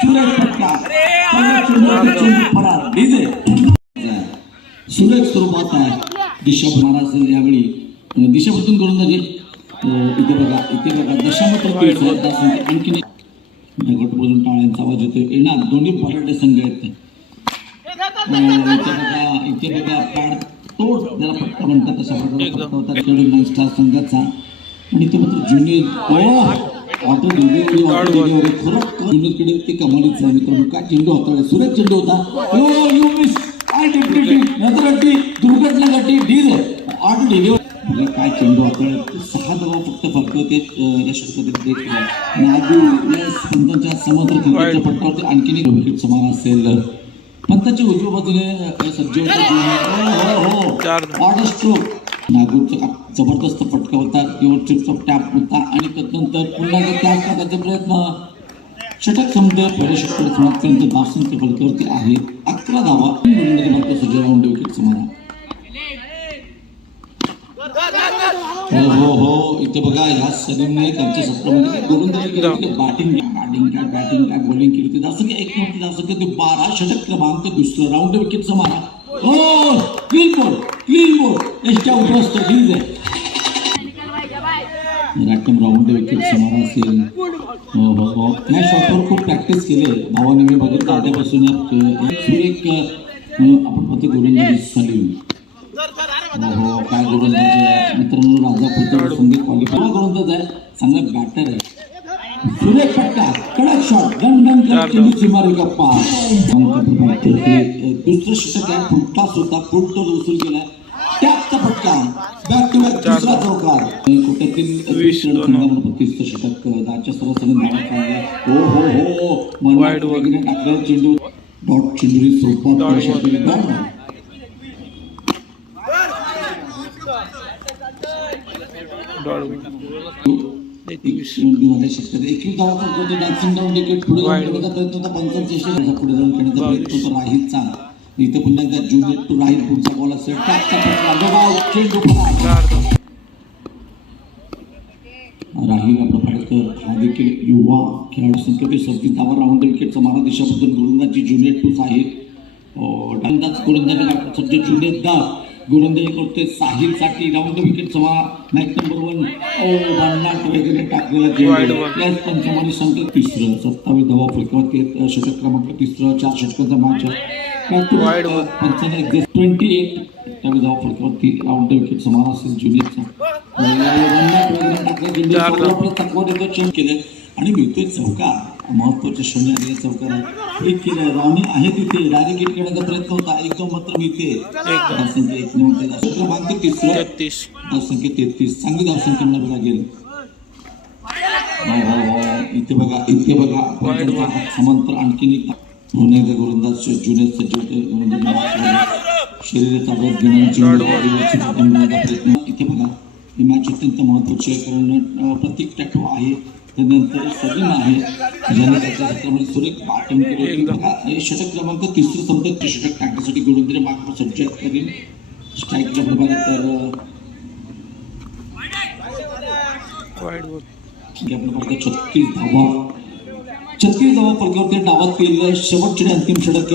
सुरेख फटका फरार डीजे सुरेख स्वरूपात आहे दिशा महाराज यावेळी दिशाबद्दून गोलंदाजी इथे बघा दशामत्र आणखी गट बोलून टाळ्यांचा आवाज येतोय येणार दोन्ही बराडे संघ आहेत इथे बघा पॅड तोड ज्याला फटका म्हणतात तशा प्रकारचा फटका होता खेळून स्टार संघाचा आणि ते मात्र ज्युनियर ऑटो डिलिव्हरी खरं ज्युनियरकडे ते कमालीच आहे मित्रांनो काय चेंडू होता सुरेख चेंडू होता यू मिस काय नंतर दुर्घटना गटी डीज ऑटो डिलिव्हरी काय चेंडू होता 6 धावा फक्त फरक होते या षटकातील पंतांच्या समग्र क्रिकेटच्या पट्ट्यावरती आणखीन एक विकेट समान असेल पंताच्या उजव्या बाजूने सज्ज होता स्ट्रोक नागूरचा जबरदस्त फटका होता चिप्सचा टॅप होता आणि त्यानंतर पुन्हा त्याच टाकायचा प्रयत्न षटक संपते पहिल्या षटकात समाप्तीनंतर धावसंख्या फलकावरती आहे 11 धावा मात्र सज्ज राऊंड विकेट समान हो इथे बघा ह्या सलीमने त्यांच्या सत्रामध्ये गोलंदाजी केली बॅटिंग काय बॉलिंग केली होती धावसंख्या 1 नव्हती धावसंख्या ते 12 षटक क्रमांक दुसरा राऊंड विकेट समान क्लीन बोर्ड एसट्या उपस्थित डीज आहे रॅटम राऊंड विकेट समान असेल या शॉटवर खूप प्रॅक्टिस केले भावाने मी बघितलं आल्यापासून एक आपण पाहतो गोलंदाजी सलीम काय गोलंदाजी आहे मित्रांनो राजापूरचा संगीत क्वालिफाय गोलंदाज आहे चांगला बॅटर आहे सुरेख फटका कडक शॉट गन चेंडू सीमारे गप्पा दुसरं षटक आहे फुटपास होता फुट तो वसूल केला त्याचा फटका बॅक टू बॅक दुसरा चौकार कोट्यातील तिसरं षटक दाच्या सरासरी धावा हो वाईड वगैरे टाकलेला चेंडू डॉट चेंडू स्वरूपात राहीलचा इथे पुन्हा ज्युनियर टू राहील पुढचा बॉल असेल राहील आपला फाडकर हा देखील युवा खेळाडू संख्या 36 धावा राऊंड विकेटचा मारा दिशाबद्दल गोलंदाजी ज्युनियर टू साहिल गोलंदाजी सध्या ज्युनियर दा गोलंदाजी करते साहिलसाठी राऊंड विकेट समा मॅच नंबर 1 भन्नाट वगैरे टाकलेला पंचमानी संख्या 3 27 धावा फलकावरती षटक क्रमांक 3 4 षटकांचा मॅच आहे 28 धावा फलकावरती राऊंड विकेट समान असेल ज्युनियरचा तत्व देतो चेंज केले आणि मिळतोय चौकार महत्वाच्या शून्य आलेल्या चौकार क्लिक केलं रावणी आहे तिथे डायरेक्ट हिट करण्याचा प्रयत्न होता एकदम मात्र मिळते धावसंख्या 1 नव्हते क्रमांक धावसंख्या 33 चांगली धावसंख्या मिळावी लागेल इथे बघा समांतर आणखीन एक पुन्हा गोलंदाज ज्युनियर सज्ज शरीराचा अभ्यास घेण्याचा प्रयत्न इथे बघा ही मॅच अत्यंत महत्वाची आहे कारण प्रत्येक टॅक्टो आहे त्यानंतर सलीम आहे ज्याने त्याच्या क्षेत्रामध्ये सुरेख बॅटिंग केली बघा षटक क्रमांक 3 संपत षटक टाकण्यासाठी गोलंदाजी मागं सज्ज करील स्ट्राईकच्या प्रमाणात तर आपण पाहतो 36 धावा फलकावरती डावात केलेलं शेवटचे अंतिम षटक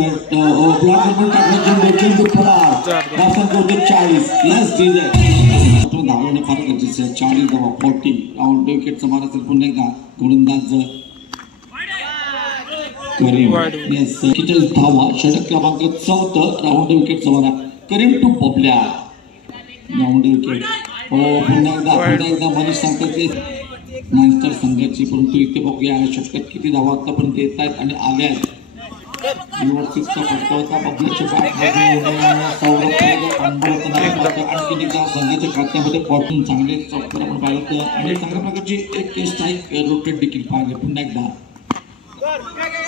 धावणे फार गरजेचं आहे 40 धावा 40 राऊंड विकेटचा मारा तर पुन्हा एकदा गोलंदाज करीम धावा षटक क्रमांक 14 राऊंड विकेटचा मारा Karim to Bablya round wicket पुन्हा एकदा मनीष सांगतात की नाईस्टार संघाची परंतु इथे बघूया षटकात किती धावा आतापर्यंत येत आहेत आणि आल्या आहेत युनिव्हर्सिटीचा फटका होता बबल्याच्या आणखी एकदा संघाच्या खात्यामध्ये पॉटून चांगले चौकार आपण पाहिलं आणि चांगल्या प्रकारची एक स्ट्राईक रोटेट देखील पाहिले पुन्हा एकदा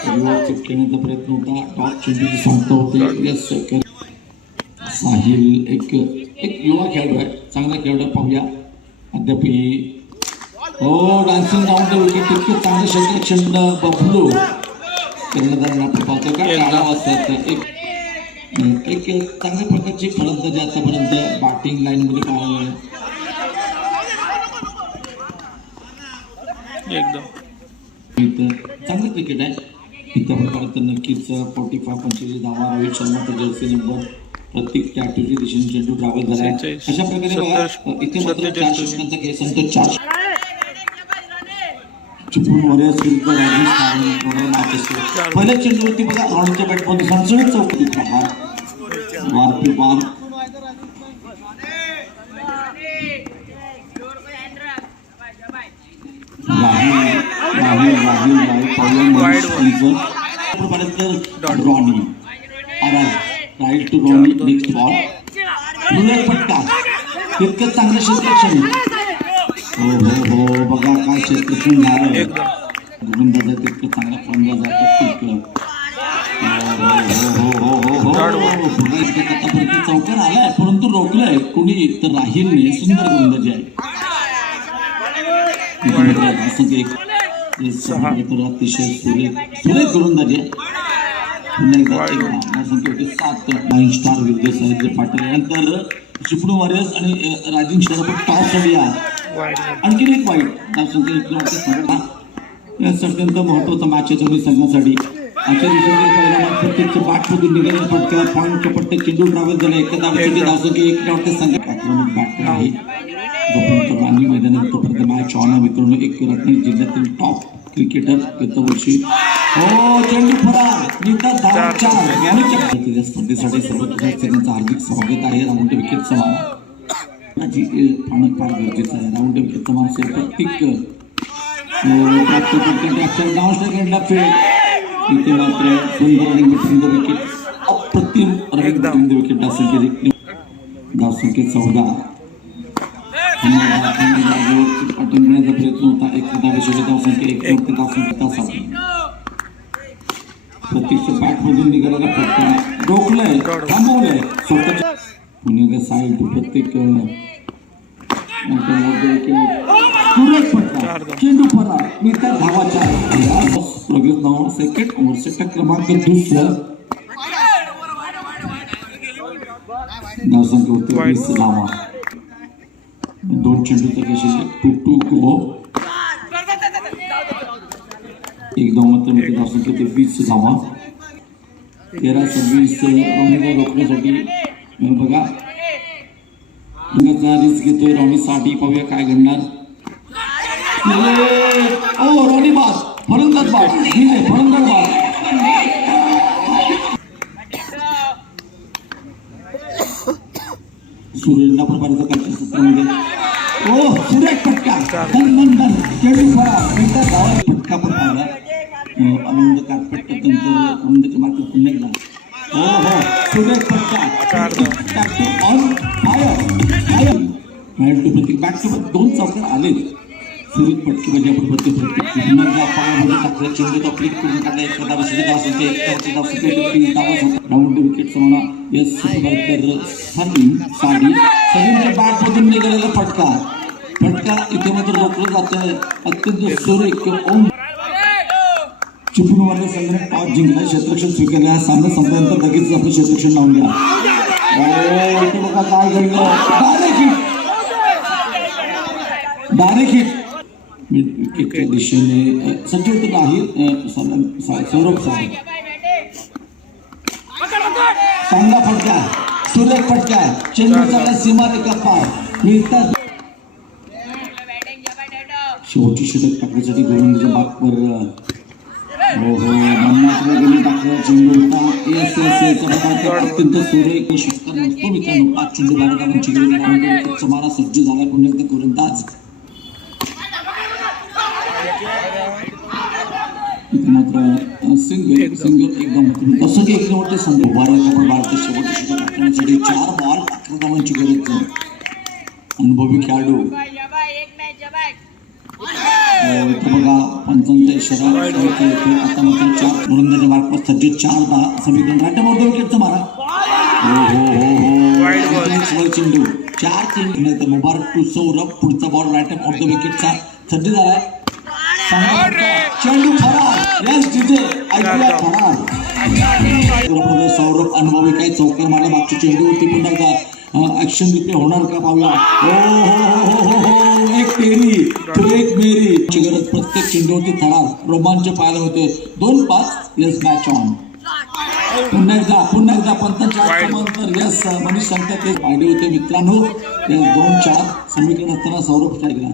युनिव्हर्सिटी खेळण्याचा प्रयत्न होता टॉप चेंडू सांगता होते यस साहिल एक युवा खेळाडू आहे चांगला खेळाडू पाहूया अद्याप डान्सिंग राऊंड विकेट इतके चांगले क्षेत्ररक्षण बबलू कर्णधारांना आपण पाहतो का काळा वाजतात एक चांगल्या प्रकारची फलंदाजी आतापर्यंत बॅटिंग लाईन मध्ये पाहायला एकदम चांगलं क्रिकेट आहे त्या प्रकारे तर नक्कीच 45-45 धावा रोहित शर्माचा जर्सी नंबर प्रत्येक टॅटूच्या दिशेने चेंडू ट्रॅव्हल झाला आहे. अशा प्रकारे बघा इथे मात्र 4 षटकांचा खेळ संपतो. 4 चिपळूण वॉरियर्स विरुद्ध राजस्थान पहिल्या चेंडूवरती बघा रॉनीच्या बॅटमध्ये संशयित चौकटी प्रहार वारपी वार Ronnie right to Ronnie next ball bullet फटका तितकं चांगलं क्षेत्ररक्षण. हो हो हो बघा काय क्षेत्ररक्षण झालं गोलंदाजा तितकं चांगला फलंदाज आहे. चौकार आलाय परंतु रोखलंय कोणी तर राहीलने सुंदर गोलंदाजी आहे. अतिशय सुरेख गोलंदाजी आहे. पुन्हा एकदा 7 9 स्टार विरुद्ध साहित्य पाटील यानंतर चिपळूण वॉरियर्स आणि राजीव शेरापट टॉप साठी आणखी एक वाईट अत्यंत महत्वाचा मॅच आहे दोन्ही संघासाठी. आजच्या दिवसातील पहिला मॅच प्रत्येक बॅटमधून निघालेला फटका पॉईंट पट्टे चेंडू ट्रॅव्हल झाला. एकदा धावसंख्या एक डावते संघ आक्रमक बॅटर आहे. जोपर्यंत राणी मैदानात तोपर्यंत मॅच ऑन मित्रांनो. एक रत्नागिरी जिल्ह्यातील टॉप क्रिकेटर गत वर्षी हो चेंडू फरार निघतात धावा 4 या स्पर्धेसाठी सर्व हार्दिक स्वागत आहे. राऊंड विकेटचा मारा पाहणं फार गरजेचं आहे. राऊंड विकेटचा मारा प्रत्येक प्राप्त करते डाऊन फेट इथे मात्र सुंदर आणि सुंदर विकेट अप्रतिम विकेट धावसंख्या 14 अटकण्याचा प्रयत्न होता. एक धावसंख्या प्रत्यक्ष बॅटमधून निघालेला फटका रोखलाय थांबवलाय स्वतःच्या पुणे साईड प्रत्येक चेंडू फरार मिळतात धावा 4 प्रोग्रेस नाव सेकंड ओव्हर षटक क्रमांक 2 धावसंख्या होती 20 धावा. 2 चेंडूचा घेशील 2 गो एक धाव मात्र मिळते. धावसंख्या होती 20 धावा. 13-26 रॉनीला रोखण्यासाठी बघा रिस्क घेतोय रॉनी साठी. पाहूया काय घडणार. ओ रॉनी बाद फलंदाज बाद फलंदाज बाद सूर्यला प्रभावित करण्याच्या सत्रामध्ये ओ सुरेख फटका चेंडू फरार मिळतात धावा. फटका पण पाहिला आनंद कार्पेट आनंदाच्या मार्केट पुन्हा एकदा हो हो सुरेख फटका ऑन फायर प्रत्येक बॅट सोबत 2 चौकार आले. सुरेख फटके म्हणजे आपण प्रत्येक पायामध्ये टाकलं चेंडूचा क्लिक करून टाकला. एखादा राऊंड विकेट समोर एस सलीमच्या बॅटमधून निघालेला फटका इथे मात्र रोखलं जात आहे. अत्यंत सुरेख ओम चिपळूण वाले संघाने टॉस जिंकला. क्षेत्ररक्षण स्वीकारले. हा सामना संपल्यानंतर लगेच आपलं क्षेत्ररक्षण लावून द्या. इथे बघा काय घडलं. डायरेक्ट हिट विकेटच्या दिशेने सज्ज होत आहे सौरभ चांगला फटका सुरेख फटका चेंडूचा सीमारेखा पार मिळतात. शेवटची षटक टाकण्यासाठी गोलंदाजीच्या बागवर हो हो मन्नाकडे टाकला चेंडू होता. अत्यंत सुरेख षटकार नसतो मित्रांनो. 5 चेंडू भारताची मारा सज्ज झाला. पुन्हा एकदा गोलंदाज मात्र सिंगल एकदम तसं की एकदम मोठे संघ भारत शेवटची षटक टाकण्यासाठी 4 बॉल 11 धावांची गरज. अनुभवी खेळाडू बघा 55 इशारा आता मात्र 4 गोलंदाजी मार्फत सज्ज 4 समीकरण राष्ट्रमोर्ध विकेटचा मारा हो चेंडू 4 चेंडू मुबारक टू सौरभ. पुढचा बॉल राईट ऑफ द विकेटचा सज्ज झालाय. चेंडू फरार यस जिथे ऐकूया फरार सौरभ अनुभवी काही चौकार मारला. मागची चेंडू होती पुन्हा एकदा ऍक्शन रिप्ले होणार का पाहूया. हो एक तेरी तो एक मेरी ची गरज प्रत्येक चेंडूवरती थरार रोमांच पाहायला होते. 2-5 यस मॅच ऑन. पुन्हा एकदा पंतांच्या समांतर यस मनीष सांगतात ते पाहिले होते मित्रांनो. 2-4 समीकरण असताना सौरभ स्ट्राईकला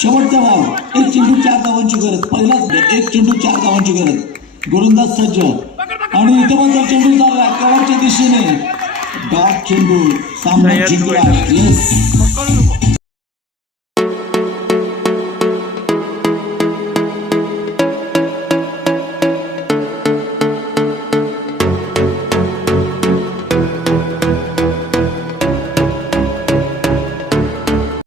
शेवटचा भाव. एक चेंडू 4 धावांची गरज. पहिलाच एक चेंडू 4 धावांची गरज. गोलंदाज सज्ज आणि इथे पण चेंडू झाला कव्हरच्या दिशेने. डॉट चेंडू सामना जिंकला. येस